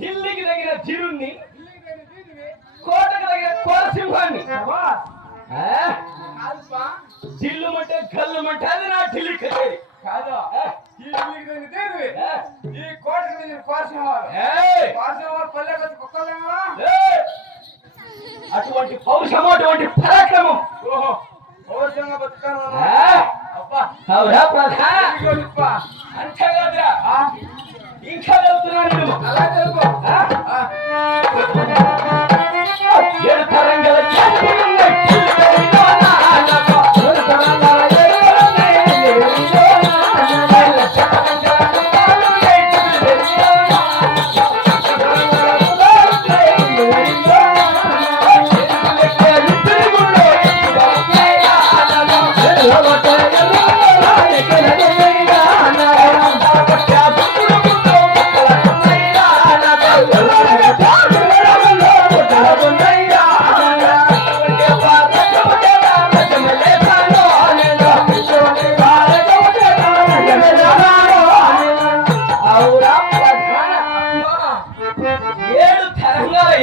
ఢిల్లీకి తగిన చిరుణ్ణి కోటకు తగిన కోరసింహాన్ని జిల్లుమంటే గల్లుమంటే అది నా ఢిల్లీకి. అటువంటి పౌరుషము అటువంటి పరాక్రమం. ఇంకా వెళ్తున్నాను నేను. అలా? ఆ, ఏడు తరంగల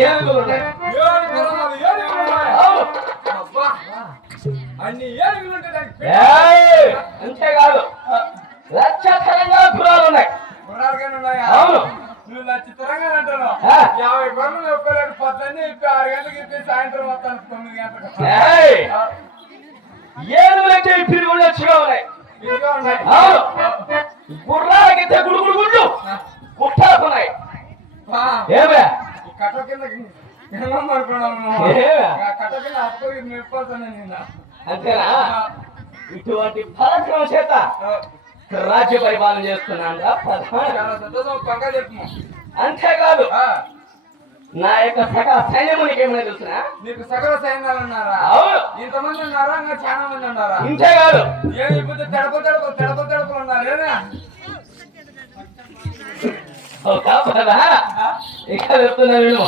ఏనుగులు ఉన్నాయి అన్ని ఏనుగులు అంతేకాదు లక్ష తరంగాల గుర్రాలు ఉన్నాయి గుర్రాలుగానే ఉన్నాయా? అవును. నువ్వు లక్ష తరంగాలు అంటున్నావు యాభై గొర్రెలు ఒక్కలేడు పొద్దున్నే ఇప్పి ఆరు గంటలకు ఇప్పి సాయంత్రం వస్తాను తొమ్మిది గంటలకు. ఏయ్! ఆ, ఏనుగులైతే పిరుగులు వచ్చిగా ఉన్నాయి ఉన్నాయి. అవును. అంతేనా? ఇటువంటి పరాక్రమ చేత రాజ్య పరిపాలన చేస్తున్నాను ప్రధాన. అంతేకాదు నా యొక్క సకల సైన్యమునికి ఏమైనా తెలుసునా? నీకు సకల సైన్యాలు ఉన్నారా? అవును. ఇంతమంది ఉన్నారా? ఇంకా చాలా మంది ఉన్నారా? ఇంతేకాదు ఏం ఇప్పుడు తడప తడప తడప తడపలు ఉన్నారేనా ఇక చెప్తున్నా నేను.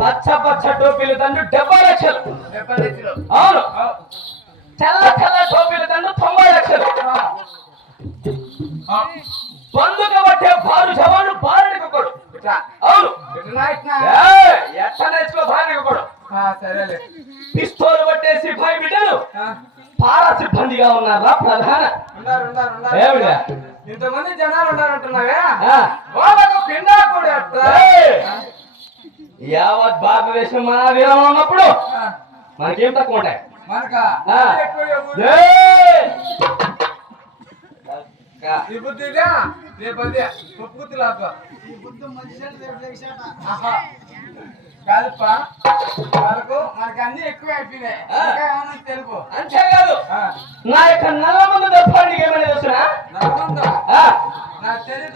పచ్చ పచ్చ టోపీలు తండ్రి డెబ్బై లక్షలు. అవును. ఆ, తెల్ల తెల్ల టోపీలు తండ్రి తొంభై లక్షలు. బందుక పట్టే బారు జవాను బారుడికి ఇట్లా. అవును. ఎట్ట నేర్చుకో భార్యకి సరేలే. పిస్తోలు పట్టేసి భయ బిడ్డలు. పారా సిబ్బందిగా ఉన్నారా ప్రధాన? ఇంతమంది జనాలు ఉన్నారంటున్నావే? వాళ్ళకు పిండా కూడా ఎట్లా? యావత్ భారతదేశం మన వీరం ఉన్నప్పుడు మనకేం తక్కువ ఉంటాయి. ఎక్కువ. కాదుపా మనకి అన్ని అయిపోయినాయి. తెలుపు. అంతేకాదు. నా యొక్క నల్ల మందు దర్పానికి ఏమైనా తెలుసునా? నాకు తెలియదు